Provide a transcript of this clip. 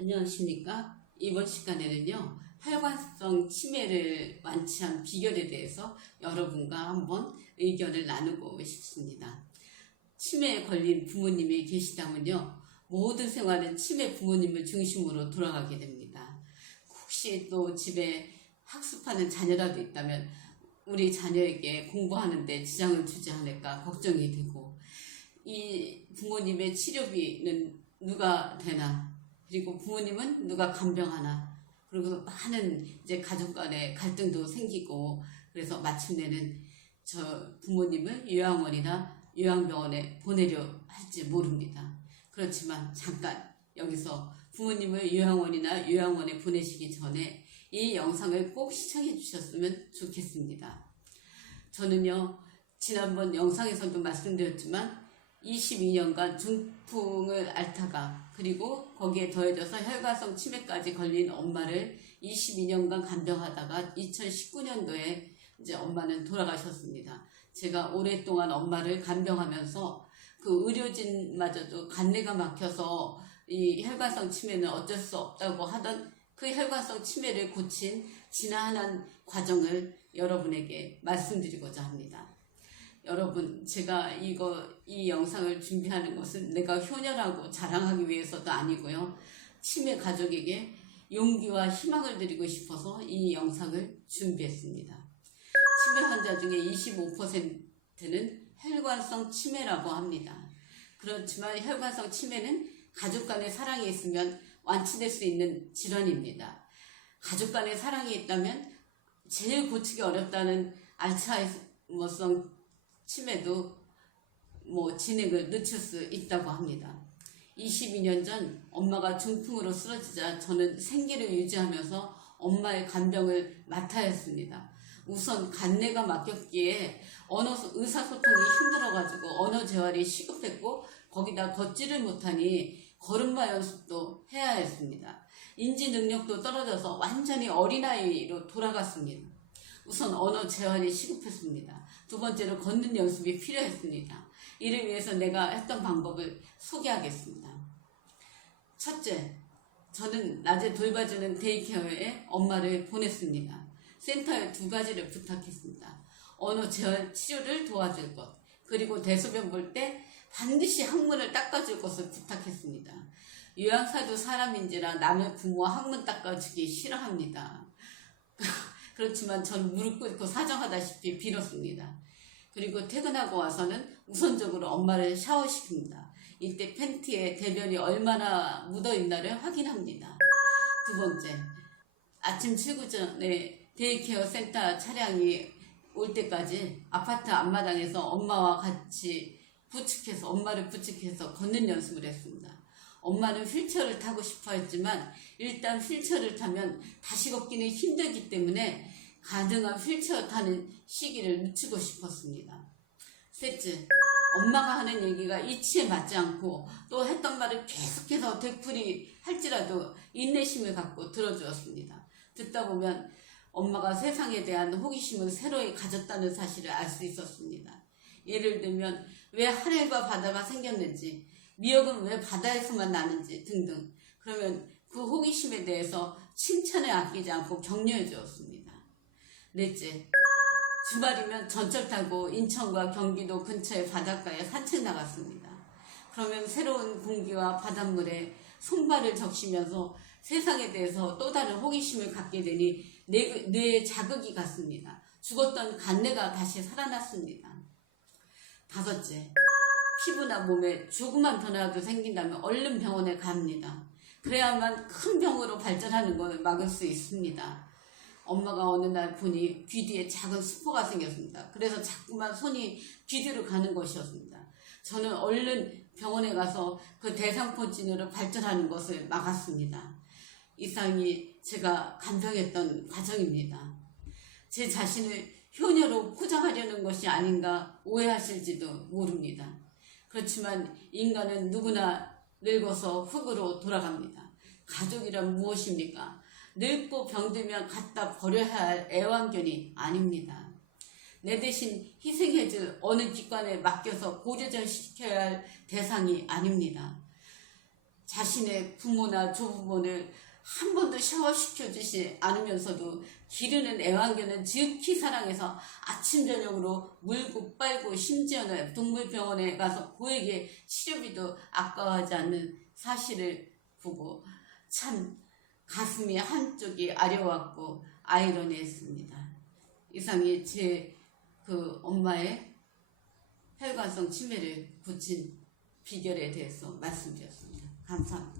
안녕하십니까? 이번 시간에는요, 혈관성 치매를 완치한 비결에 대해서 여러분과 한번 의견을 나누고 싶습니다. 치매에 걸린 부모님이 계시다면요, 모든 생활은 치매 부모님을 중심으로 돌아가게 됩니다. 혹시 또 집에 학습하는 자녀라도 있다면 우리 자녀에게 공부하는데 지장을 주지 않을까 걱정이 되고, 이 부모님의 치료비는 누가 되나, 그리고 부모님은 누가 간병하나, 그리고 많은 이제 가족 간의 갈등도 생기고, 그래서 마침내는 저 부모님을 요양원이나 요양병원에 보내려 할지 모릅니다. 그렇지만 잠깐 여기서 부모님을 요양원이나 요양원에 보내시기 전에 이 영상을 꼭 시청해 주셨으면 좋겠습니다. 저는요, 지난번 영상에서도 말씀드렸지만 22년간 중풍을 앓다가, 그리고 거기에 더해져서 혈관성 치매까지 걸린 엄마를 22년간 간병하다가 2019년도에 이제 엄마는 돌아가셨습니다. 제가 오랫동안 엄마를 간병하면서 그 의료진마저도 간내가 막혀서 이 혈관성 치매는 어쩔 수 없다고 하던 그 혈관성 치매를 고친 지난한 과정을 여러분에게 말씀드리고자 합니다. 여러분, 제가 이 영상을 준비하는 것은 내가 효녀라고 자랑하기 위해서도 아니고요. 치매 가족에게 용기와 희망을 드리고 싶어서 이 영상을 준비했습니다. 치매 환자 중에 25%는 혈관성 치매라고 합니다. 그렇지만 혈관성 치매는 가족 간의 사랑이 있으면 완치될 수 있는 질환입니다. 가족 간의 사랑이 있다면 제일 고치기 어렵다는 알츠하이머성 치매도 진행을 늦출 수 있다고 합니다. 22년 전 엄마가 중풍으로 쓰러지자 저는 생계를 유지하면서 엄마의 간병을 맡아야 했습니다. 우선 간내가 막혔기에 의사소통이 힘들어가지고 언어 재활이 시급했고, 거기다 걷지를 못하니 걸음마 연습도 해야 했습니다. 인지 능력도 떨어져서 완전히 어린아이로 돌아갔습니다. 우선 언어 재활이 시급했습니다. 두 번째로 걷는 연습이 필요했습니다. 이를 위해서 내가 했던 방법을 소개하겠습니다. 첫째, 저는 낮에 돌봐주는 데이케어에 엄마를 보냈습니다. 센터에 2가지를 부탁했습니다. 언어 재활 치료를 도와줄 것, 그리고 대소변 볼 때 반드시 항문을 닦아줄 것을 부탁했습니다. 요양사도 사람인지라 남의 부모와 항문 닦아주기 싫어합니다. 그렇지만 전 무릎 꿇고 사정하다시피 빌었습니다. 그리고 퇴근하고 와서는 우선적으로 엄마를 샤워시킵니다. 이때 팬티에 대변이 얼마나 묻어있나를 확인합니다. 두 번째, 아침 출근 전에 데이케어 센터 차량이 올 때까지 아파트 앞마당에서 엄마와 같이 엄마를 부축해서 걷는 연습을 했습니다. 엄마는 휠체어를 타고 싶어 했지만 일단 휠체어를 타면 다시 걷기는 힘들기 때문에 가능한 휠체어 타는 시기를 늦추고 싶었습니다. 셋째, 엄마가 하는 얘기가 이치에 맞지 않고 또 했던 말을 계속해서 되풀이 할지라도 인내심을 갖고 들어주었습니다. 듣다 보면 엄마가 세상에 대한 호기심을 새로이 가졌다는 사실을 알 수 있었습니다. 예를 들면 왜 하늘과 바다가 생겼는지, 미역은 왜 바다에서만 나는지 등등. 그러면 그 호기심에 대해서 칭찬을 아끼지 않고 격려해 주었습니다. 넷째, 주말이면 전철 타고 인천과 경기도 근처의 바닷가에 산책 나갔습니다. 그러면 새로운 공기와 바닷물에 손발을 적시면서 세상에 대해서 또 다른 호기심을 갖게 되니 뇌에 자극이 갔습니다. 죽었던 간내가 다시 살아났습니다. 다섯째, 피부나 몸에 조그만 변화도 생긴다면 얼른 병원에 갑니다. 그래야만 큰 병으로 발전하는 걸 막을 수 있습니다. 엄마가 어느 날 보니 귀 뒤에 작은 수포가 생겼습니다. 그래서 자꾸만 손이 귀 뒤로 가는 것이었습니다. 저는 얼른 병원에 가서 그 대상포진으로 발전하는 것을 막았습니다. 이상이 제가 간병했던 과정입니다. 제 자신을 효녀로 포장하려는 것이 아닌가 오해하실지도 모릅니다. 그렇지만 인간은 누구나 늙어서 흙으로 돌아갑니다. 가족이란 무엇입니까? 늙고 병들면 갖다 버려야 할 애완견이 아닙니다. 내 대신 희생해줄 어느 기관에 맡겨서 고조전 시켜야 할 대상이 아닙니다. 자신의 부모나 조부모를 한 번도 샤워시켜주지 않으면서도 기르는 애완견은 지극히 사랑해서 아침 저녁으로 물고 빨고 심지어는 동물병원에 가서 고액의 치료비도 아까워하지 않는 사실을 보고 참 가슴이 한쪽이 아려왔고 아이러니했습니다. 이상이 제 그 엄마의 혈관성 치매를 고친 비결에 대해서 말씀드렸습니다. 감사합니다.